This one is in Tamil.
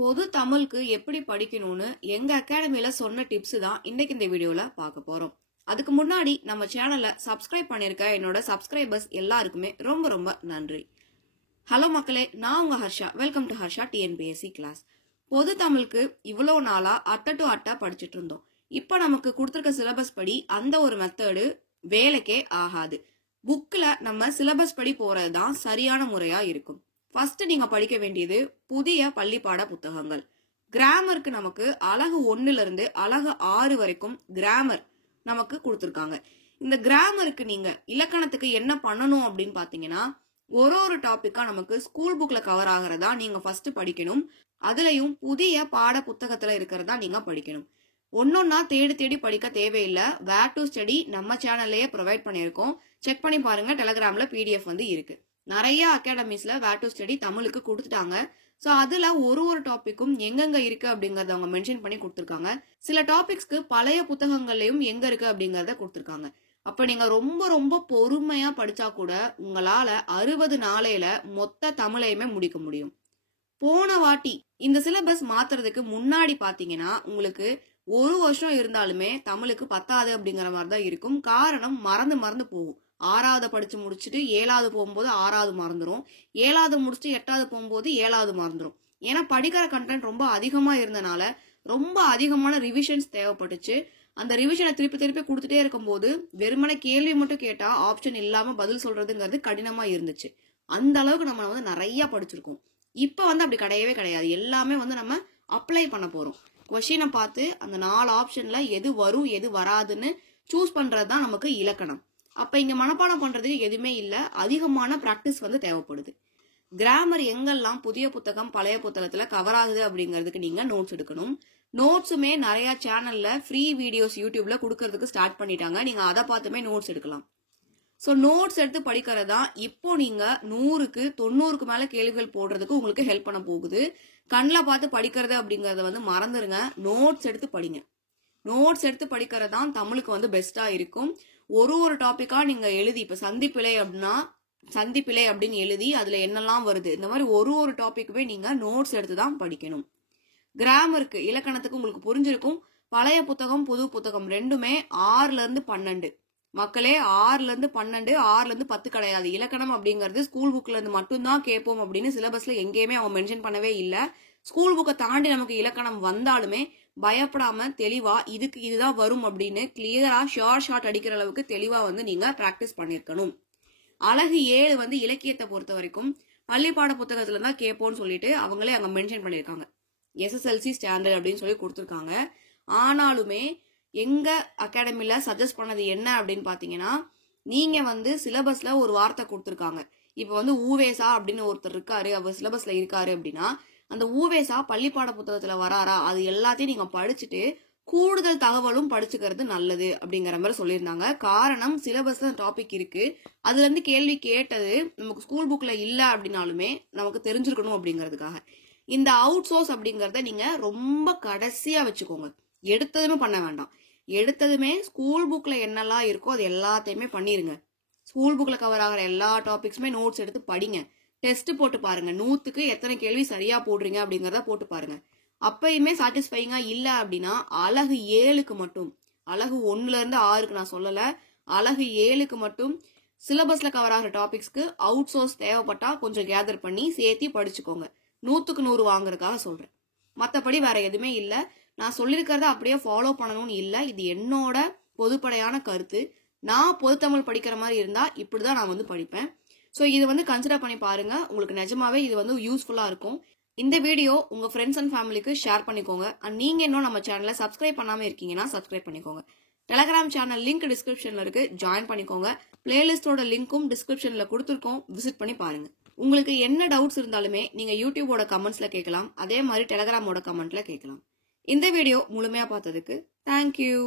பொது தமிழுக்கு எப்படி படிக்கணும்னு எங்க அகாடமில சொன்ன டிப்ஸ் தான் இன்னைக்கு இந்த வீடியோல பார்க்க போறோம். அதுக்கு முன்னாடி நம்ம சேனலை சப்ஸ்கிரைப் பண்ணிருக்க என்னோட சப்ஸ்கிரைபர்ஸ் எல்லாருக்குமே ரொம்ப ரொம்ப நன்றி. ஹலோ மக்களே, நான் உங்க Harsha. Welcome to Harsha TNPSC class. பொது தமிழுக்கு இவ்வளவு நாளா அட்டை டு அட்டை படிச்சுட்டு இருந்தோம். இப்ப நமக்கு கொடுத்திருக்க சிலபஸ் படி அந்த ஒரு மெத்தடு வேலைக்கே ஆகாது. புக்ல நம்ம சிலபஸ் படி போறதுதான் சரியான முறையா இருக்கும். ஃபர்ஸ்ட் நீங்க படிக்க வேண்டியது புதிய பள்ளிப்பாட புத்தகங்கள். கிராமருக்கு நமக்கு அலகு 1ல இருந்து அலகு 6 வரைக்கும் கிராமர் நமக்கு கொடுத்திருக்காங்க. இந்த கிராமருக்கு நீங்க இலக்கணத்துக்கு என்ன பண்ணணும் அப்படின்னு பாத்தீங்கன்னா, ஒரு டாபிக்கா நமக்கு ஸ்கூல் புக்ல கவர் ஆகிறதா நீங்க ஃபர்ஸ்ட் படிக்கணும். அதுலயும் புதிய பாட புத்தகத்துல இருக்கிறதா நீங்க படிக்கணும். ஒன்னொன்னா தேடி தேடி படிக்க தேவையில்லை. வேர் டு ஸ்டடி நம்ம சேனல்லையே ப்ரொவைட் பண்ணியிருக்கோம். செக் பண்ணி பாருங்க. டெலகிராம்ல PDF வந்து இருக்கு. நிறைய அகாடமிஸ்ல வேர் டு ஸ்டடி தமிழுக்கு கொடுத்துட்டாங்க. ஸோ அதுல ஒரு டாபிக்கும் எங்கெங்க இருக்கு அப்படிங்கறத அவங்க மென்ஷன் பண்ணி கொடுத்துருக்காங்க. சில டாபிக்ஸ்க்கு பழைய புத்தகங்கள்லயும் எங்க இருக்கு அப்படிங்கறத கொடுத்துருக்காங்க. அப்ப நீங்க ரொம்ப ரொம்ப பொறுமையா படிச்சா கூட உங்களால 60 நாளையில மொத்த தமிழையுமே முடிக்க முடியும். போன வாட்டி இந்த சிலபஸ் மாத்துறதுக்கு முன்னாடி பாத்தீங்கன்னா உங்களுக்கு 1 வருஷம் இருந்தாலுமே தமிழுக்கு பத்தாது அப்படிங்கிற மாதிரிதான் இருக்கும். காரணம் மறந்து போகும். 6வது படிச்சு முடிச்சுட்டு 7வது போகும்போது 6வது மறந்துடும். 7வது முடிச்சுட்டு 8வது போகும்போது 7வது மறந்துடும். ஏன்னா படிக்கிற கண்டென்ட் ரொம்ப அதிகமா இருந்தனால ரொம்ப அதிகமான ரிவிஷன்ஸ் தேவைப்பட்டுச்சு. அந்த ரிவிஷனை திருப்பி கொடுத்துட்டே இருக்கும்போது வெறுமனே கேள்வி மட்டும் கேட்டா ஆப்ஷன் இல்லாம பதில் சொல்றதுங்கிறது கடினமா இருந்துச்சு. அந்த அளவுக்கு நம்ம வந்து நிறைய படிச்சிருக்கோம். இப்ப வந்து அப்படி கிடையவே கிடையாது. எல்லாமே வந்து நம்ம அப்ளை பண்ண போறோம். கொஸ்டினை பார்த்து அந்த 4 ஆப்ஷன்ல எது வரும் எது வராதுன்னு சூஸ் பண்றதுதான் நமக்கு இலக்கணம். அப்ப இங்க மனப்பாடம் பண்றதுக்கு எதுவுமே இல்ல. அதிகமான பிராக்டிஸ் வந்து தேவைப்படுது. கிராமர் எங்கெல்லாம் புதிய புத்தகம் பழைய புத்தகத்துல கவர் ஆகுது அப்படிங்கிறதுக்கு நீங்க நோட்ஸ் எடுக்கணும். நோட்ஸுமே நிறைய சேனல்ல ஃப்ரீ வீடியோஸ் யூடியூப்ல கொடுக்கறதுக்கு ஸ்டார்ட் பண்ணிட்டாங்க. நீங்க அதை பார்த்துமே நோட்ஸ் எடுக்கலாம். ஸோ நோட்ஸ் எடுத்து படிக்கிறதா இப்போ நீங்க 100க்கு 90க்கு மேல கேள்விகள் போடுறதுக்கு உங்களுக்கு ஹெல்ப் பண்ண போகுது. கண்ணில் பார்த்து படிக்கிறது அப்படிங்கறத வந்து மறந்துருங்க. நோட்ஸ் எடுத்து படிங்க. நோட்ஸ் எடுத்து படிக்கிறதான் தமிழுக்கு வந்து பெஸ்டா இருக்கும். ஒரு டாபிக்கா நீங்க எழுதி, இப்ப சந்திப்பிழை அப்படின்னா சந்திப்பிழை அப்படின்னு எழுதி அதுல என்னெல்லாம் வருது, இந்த மாதிரி ஒரு டாபிக்குமே நீங்க நோட்ஸ் எடுத்துதான் படிக்கணும். கிராமருக்கு இலக்கணத்துக்கு உங்களுக்கு புரிஞ்சிருக்கும். பழைய புத்தகம் புது புத்தகம் ரெண்டுமே 6ல இருந்து 12 மக்களே. 6ல இருந்து 12 6ல இருந்து 10 கிடையாது. இலக்கணம் அப்படிங்கிறது ஸ்கூல் புக்ல இருந்து மட்டும்தான் கேட்போம் அப்படின்னு சிலபஸ்ல எங்கேயுமே அவங்க மென்ஷன் பண்ணவே இல்லை. ஸ்கூல் புக்கை தாண்டி நமக்கு இலக்கணம் வந்தாலுமே பயப்படாம தெளிவா இதுதான் வரும் அப்படின்னு கிளியரா ஷார்ட் அடிக்கிற அளவுக்கு தெளிவா வந்து நீங்க பிராக்டிஸ் பண்ணிருக்கணும். அலகு 7 வந்து இலக்கியத்தை பொறுத்த வரைக்கும் பள்ளிப்பாட புத்தகத்துல தான் கேட்போம்னு சொல்லிட்டு அவங்களே அங்க மென்ஷன் பண்ணிருக்காங்க. SSLC ஸ்டாண்டர்ட் அப்படின்னு சொல்லி கொடுத்துருக்காங்க. ஆனாலுமே எங்க அகாடமில சஜஸ்ட் பண்ணது என்ன அப்படின்னு பாத்தீங்கன்னா, நீங்க வந்து சிலபஸ்ல ஒரு வார்த்தை கொடுத்துருக்காங்க. இப்ப வந்து ஊவேசா அப்படின்னு ஒருத்தர் இருக்காரு, அவர் சிலபஸ்ல இருக்காரு அப்படின்னா அந்த ஊவேசா பள்ளிப்பாட புத்தகத்துல வராரா அது எல்லாத்தையும் நீங்க படிச்சுட்டு கூடுதல் தகவலும் படிச்சுக்கிறது நல்லது அப்படிங்கிற மாதிரி சொல்லியிருந்தாங்க. காரணம் சிலபஸ்ல டாபிக் இருக்கு, அதுல இருந்து கேள்வி கேட்டது நமக்கு ஸ்கூல் புக்ல இல்ல அப்படின்னாலுமே நமக்கு தெரிஞ்சிருக்கணும் அப்படிங்கிறதுக்காக. இந்த அவுட் சோர்ஸ் அப்படிங்கறத நீங்க ரொம்ப கடைசியா வச்சுக்கோங்க. எடுத்ததுமே பண்ண வேண்டாம். எடுத்ததுமே ஸ்கூல் புக்ல என்னெல்லாம் இருக்கோ அது எல்லாத்தையுமே பண்ணிருங்க. ஸ்கூல் புக்ல கவர் ஆகிற எல்லா டாபிக்ஸுமே நோட்ஸ் எடுத்து படிங்க. டெஸ்ட் போட்டு பாருங்க. 100க்கு எத்தனை கேள்வி சரியா போடுறீங்க அப்படிங்கறத போட்டு பாருங்க. அப்பயுமே சாட்டிஸ்ஃபைங்கா இல்ல அப்படின்னா அலகு 7க்கு மட்டும், அலகு 1ல இருந்து 6க்கு நான் சொல்லல, அலகு 7க்கு மட்டும் சிலபஸ்ல கவர் ஆகிற டாபிக்ஸ்க்கு அவுட் சோர்ஸ் தேவைப்பட்டா கொஞ்சம் கேதர் பண்ணி சேர்த்தி படிச்சுக்கோங்க. 100க்கு 100 வாங்குறதுக்காக சொல்றேன். மத்தபடி வேற எதுவுமே இல்ல. நான் சொல்லிருக்கிறத அப்படியே ஃபாலோ பண்ணணும்னு இல்ல. இது என்னோட பொதுப்படையான கருத்து. நான் பொது தமிழ் படிக்கிற மாதிரி இருந்தா இப்படிதான் நான் வந்து படிப்பேன். ஸோ இது வந்து கன்சிடர் பண்ணி பாருங்க. உங்களுக்கு நிஜமாவே இது வந்து யூஸ்ஃபுல்லா இருக்கும். இந்த வீடியோ உங்க ஃப்ரெண்ட்ஸ் அண்ட் ஃபேமிலிக்கு ஷேர் பண்ணிக்கோங்க. அண்ட் நீங்க இன்னும் நம்ம சேனலை சப்ஸ்கிரைப் பண்ணாம இருக்கீங்கன்னா சப்ஸ்கிரைப் பண்ணிக்கோங்க. டெலகிராம் சேனல் லிங்க் டிஸ்கிரிப்ஷன்ல இருக்கு, ஜாயின் பண்ணிக்கோங்க. பிளேலிஸ்டோட லிங்க்கும் டிஸ்கிரிப்ஷன்ல கொடுத்துருக்கோம், விசிட் பண்ணி பாருங்க. உங்களுக்கு என்ன டவுட்ஸ் இருந்தாலுமே நீங்க யூடியூபோட கமெண்ட்ஸ்ல கேட்கலாம். அதே மாதிரி டெலகிராமோட கமெண்ட்ல கேட்கலாம். இந்த வீடியோ முழுமையா பார்த்ததுக்கு தேங்க்யூ.